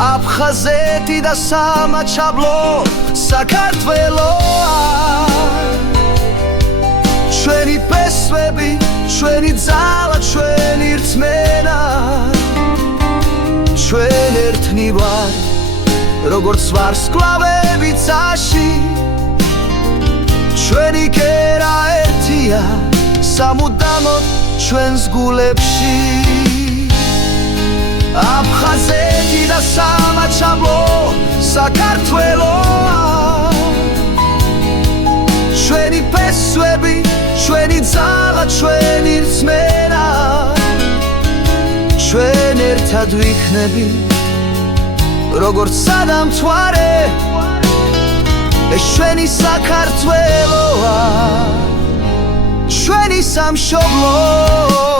აფხაზეთი და სამაჩაბლო საქართველოა ჩვენი ფესვები ჩვენი ძალა ჩვენი რწმენა ჩვენ ერთნი ვარ როგორც ვარსკვლავები ცაში ჩვენი კერა ერთია სამუდამოდ ჩვენს გულებში აფხაზეთი და სამაჩაბლო საქართველოა ჩვენი ფესვები ჩვენი ძალა ჩვენი რწმენა ჩვენ ერთად ვიქნები როგორც სადამთვარე ეს ჩვენი საქართველოა ჩვენი სამშობლო